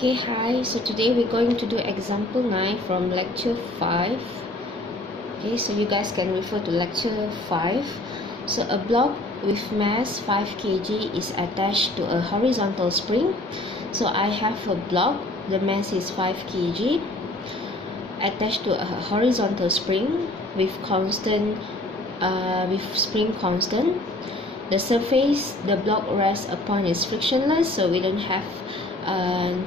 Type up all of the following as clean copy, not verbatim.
Okay, hi. So today we're going to do example 9 from lecture 5. Okay, so you guys can refer to lecture 5. So a block with mass 5 kg is attached to a horizontal spring. So I have a block, the mass is 5 kg, attached to a horizontal spring with spring constant. The surface the block rests upon is frictionless, so we don't have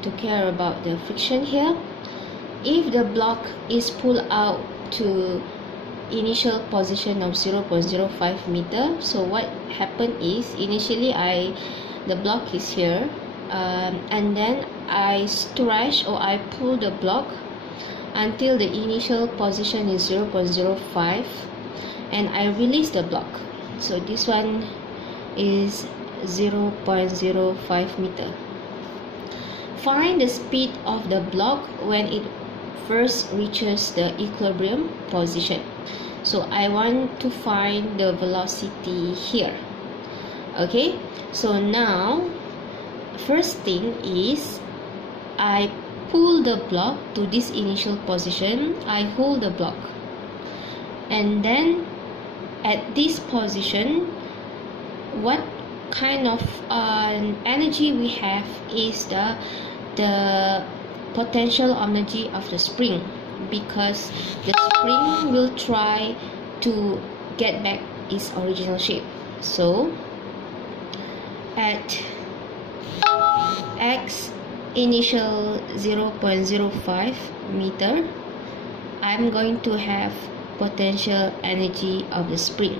to care about the friction here. If the block is pulled out to initial position of 0.05 meter, so what happened is initially the block is here, and then I stretch or I pull the block until the initial position is 0.05 and I release the block. So this one is 0.05 meter. Find the speed of the block when it first reaches the equilibrium position. So I want to find the velocity here. Okay, so now first thing is I pull the block to this initial position. I hold the block, and then at this position, what kind of energy we have is the potential energy of the spring, because the spring will try to get back its original shape. So at x initial 0.05 meter, I'm going to have potential energy of the spring.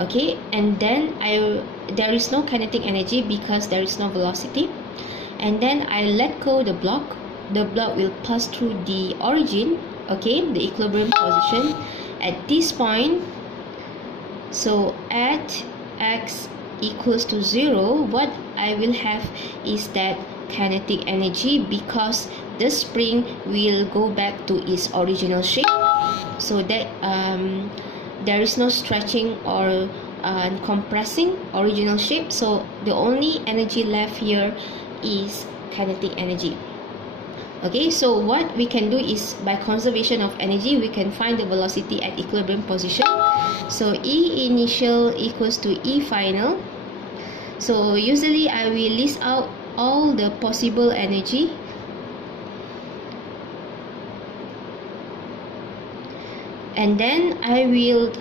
Okay, and then there is no kinetic energy because there is no velocity. And then I let go the block will pass through the origin, okay, the equilibrium position at this point. So at x equals to 0, what I will have is that kinetic energy, because the spring will go back to its original shape, so that there is no stretching or compressing original shape. So the only energy left here is kinetic energy. Okay, so what we can do is, by conservation of energy, we can find the velocity at equilibrium position. So E initial equals to E final. So usually I will list out all the possible energy, and then I will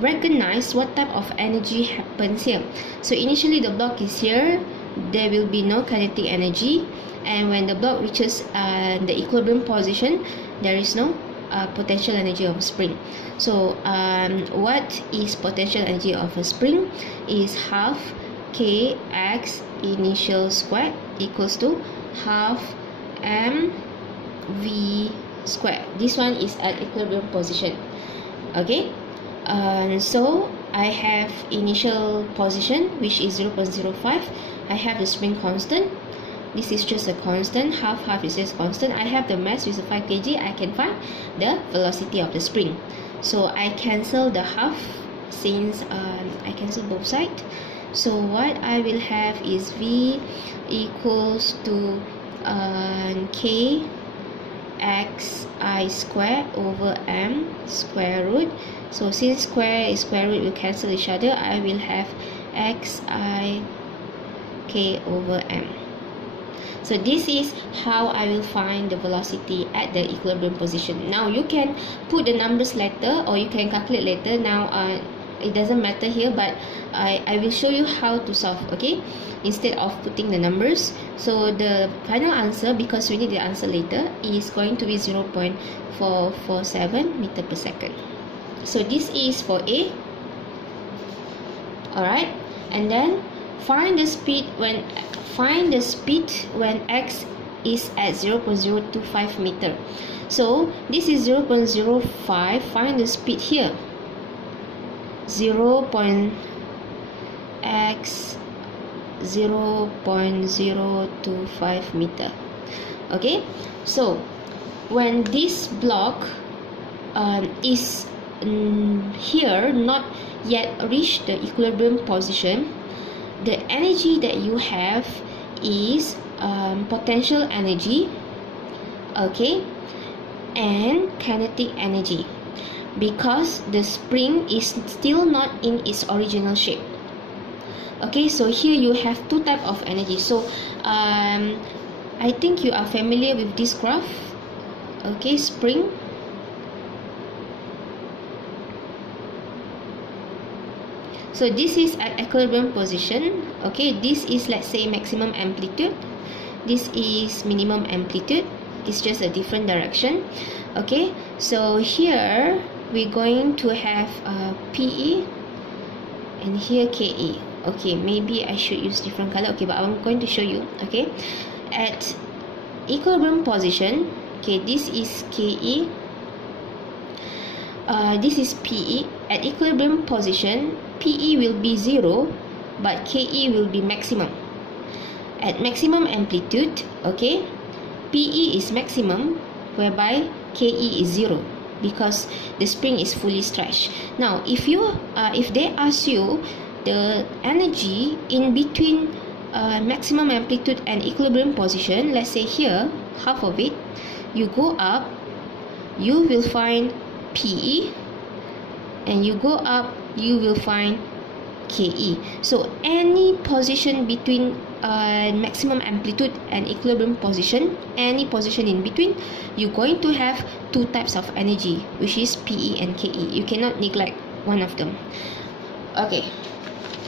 recognize what type of energy happens here. So initially the block is here, there will be no kinetic energy, and when the block reaches the equilibrium position, there is no potential energy of a spring. So what is potential energy of a spring is half kx initial squared equals to half mv square. This one is at equilibrium position. Okay, so I have initial position, which is 0.05. I have the spring constant. This is just a constant. Half is just constant. I have the mass, which is 5 kg. I can find the velocity of the spring. So I cancel the half, since I cancel both sides. So what I will have is V equals to k x I square over m square root. So since square is square root will cancel each other, I will have x I k over m. So this is how I will find the velocity at the equilibrium position. Now you can put the numbers later, or you can calculate later. Now it doesn't matter here, but I will show you how to solve, okay, instead of putting the numbers. So the final answer, because we need the answer later, is going to be 0.447 meter per second. So this is for A. Alright, and then find the speed when x is at 0.025 meter. So this is 0.05. Find the speed here. 0.025 meter. Okay, so when this block is here, not yet reached the equilibrium position, the energy that you have is potential energy, okay, and kinetic energy, because the spring is still not in its original shape. Okay, so here you have two types of energy. So I think you are familiar with this graph. Okay, spring. So this is at equilibrium position. Okay, this is, let's say, maximum amplitude. This is minimum amplitude. It's just a different direction. Okay, so here we're going to have PE and here KE. Okay, maybe I should use different color. Okay, but I'm going to show you. Okay, at equilibrium position, okay, this is KE, this is PE. At equilibrium position, PE will be 0, but KE will be maximum. At maximum amplitude, okay, PE is maximum, whereby KE is 0, because the spring is fully stretched. Now, if they ask you the energy in between maximum amplitude and equilibrium position, let's say here, half of it, you go up, you will find PE, and you go up, you will find KE. So any position between maximum amplitude and equilibrium position, any position in between, you're going to have two types of energy, which is PE and KE. You cannot neglect one of them. Okay,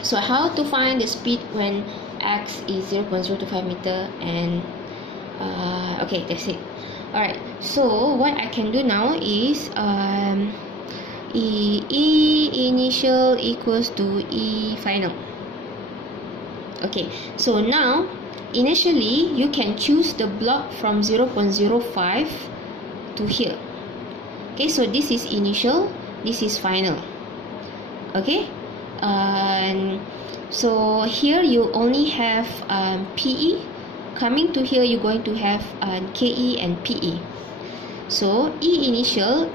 so how to find the speed when x is 0.025 meter and okay, that's it. Alright, so what I can do now is E initial equals to E final. Okay, so now initially you can choose the block from 0.05 to here. Okay, so this is initial, this is final. Okay, so here you only have PE. Coming to here, you're going to have KE and PE. So E initial,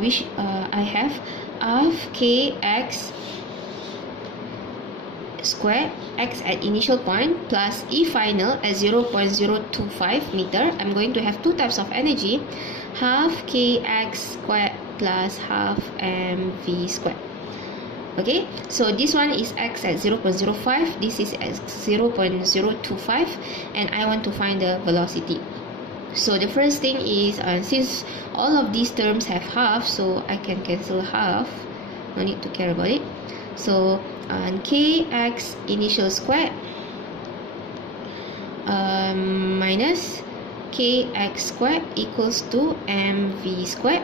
which I have half kx square x at initial point plus E final at 0.025 meter. I'm going to have two types of energy, half kx squared plus half mv squared. Okay, so this one is x at 0.05, this is at 0.025, and I want to find the velocity. So the first thing is, since all of these terms have half, so I can cancel half, no need to care about it. So kx initial squared minus kx squared equals to mv squared.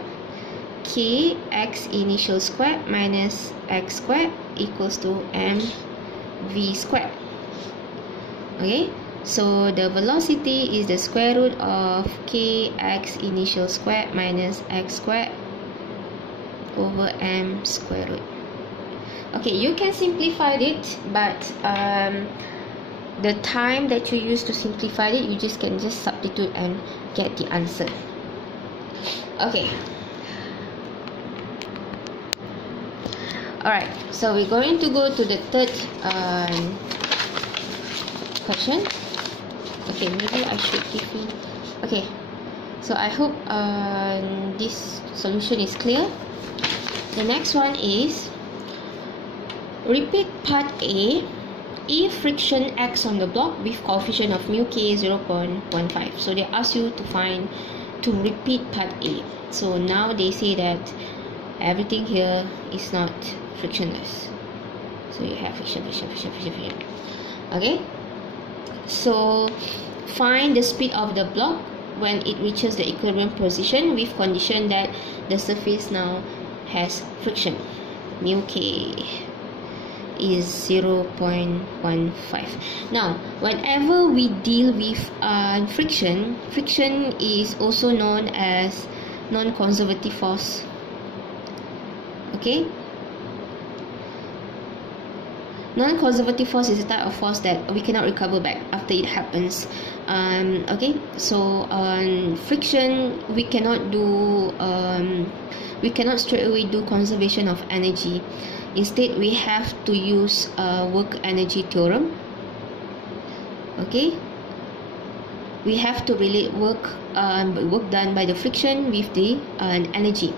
Kx initial squared minus x squared equals to mv squared. Okay, so the velocity is the square root of kx initial squared minus x squared over m square root. Okay, you can simplify it, but the time that you use to simplify it, you can just substitute and get the answer. Okay. Alright, so we're going to go to the third question. Okay, maybe I should give you. Okay, so I hope this solution is clear. The next one is, repeat part A. If friction acts on the block with coefficient of mu k 0.15. So they ask you to repeat part A. So now they say that everything here is not frictionless. So you have friction. Okay. So find the speed of the block when it reaches the equilibrium position with condition that the surface now has friction. Mu k is 0.15. Now, whenever we deal with friction is also known as non-conservative force. Okay, non-conservative force is a type of force that we cannot recover back after it happens. Okay, so friction, we cannot straight away do conservation of energy. Instead, we have to use work energy theorem. Okay, we have to relate work done by the friction with the energy.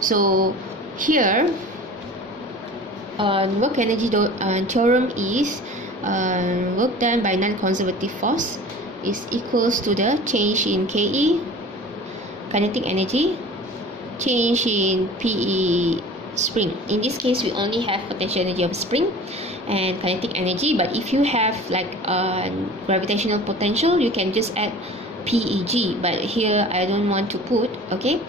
So here work energy theorem is work done by non-conservative force is equals to the change in KE, kinetic energy, change in PE, spring. In this case, we only have potential energy of spring and kinetic energy, but if you have like gravitational potential, you can just add PEG, but here I don't want to put. Okay,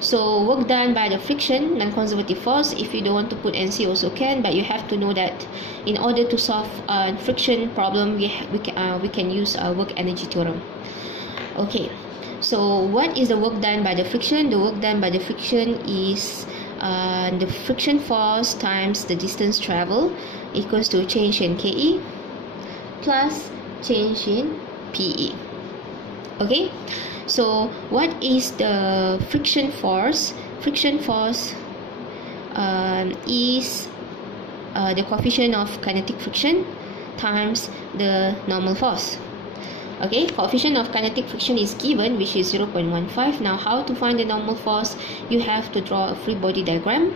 so work done by the friction, non-conservative force. If you don't want to put NC also can, but you have to know that in order to solve a friction problem, we can use a work energy theorem. Okay, so what is the work done by the friction? The work done by the friction is the friction force times the distance travel equals to change in KE plus change in PE. Okay, so what is the friction force? Friction force is the coefficient of kinetic friction times the normal force. Okay, coefficient of kinetic friction is given, which is 0.15. Now how to find the normal force? You have to draw a free body diagram.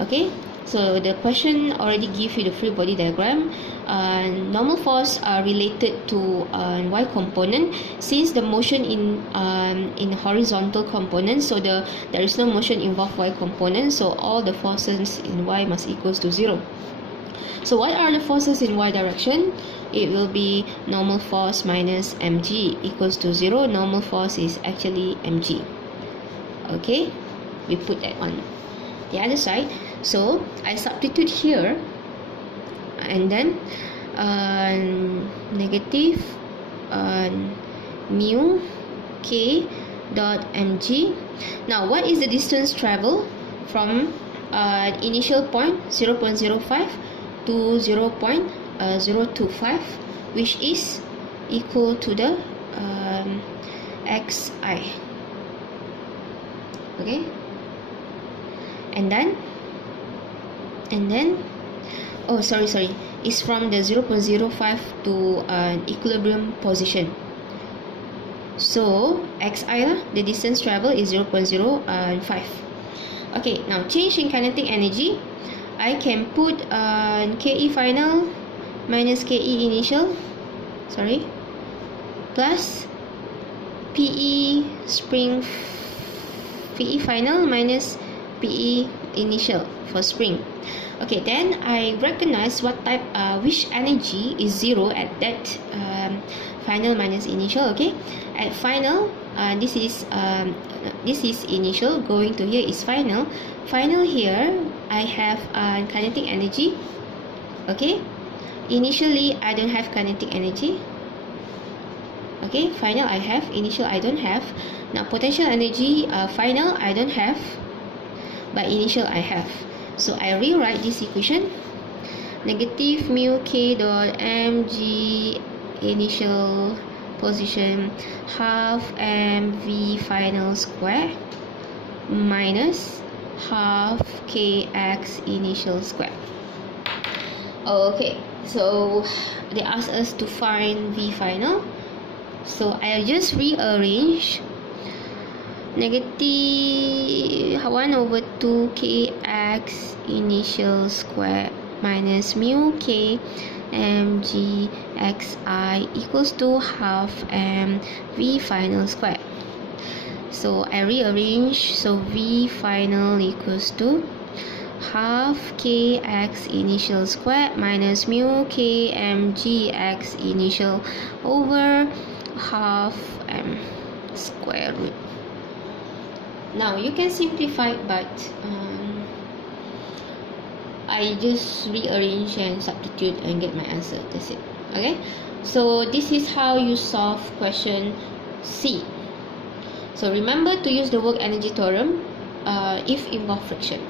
Okay, so the question already gives you the free body diagram. Normal force are related to y component, since the motion in horizontal component, so there is no motion involved y component, so all the forces in y must equals to 0. So what are the forces in y direction? It will be normal force minus mg equals to 0. Normal force is actually mg. Okay, we put that on the other side. So I substitute here, and then negative mu k dot mg. Now what is the distance travel from initial point 0.05 to 0.025, which is equal to the xi. Okay, and then oh sorry, it's from the 0.05 to equilibrium position. So xi, the distance travel is 0.05. Okay, now change in kinetic energy, I can put KE final minus KE initial, plus PE spring, PE final minus PE initial for spring. Okay, then I recognize what type, which energy is 0 at that final minus initial. Okay, at final, this is initial, going to here is final. Final here I have kinetic energy. Okay, initially I don't have kinetic energy. Okay, final I have, initial I don't have. Now potential energy, final I don't have, but initial I have. So I rewrite this equation: negative mu k dot mg initial position half mv final square minus half kx initial square. Okay, so they asked us to find v final, so I'll just rearrange negative 1/2 kx initial square minus mu k mg xi equals to half m v final square. So I rearrange, so v final equals to half kx initial square minus mu k mg x initial over half m square root. Now you can simplify, but I just rearrange and substitute and get my answer. That's it. Okay, so this is how you solve question C. So remember to use the work energy theorem if involve friction.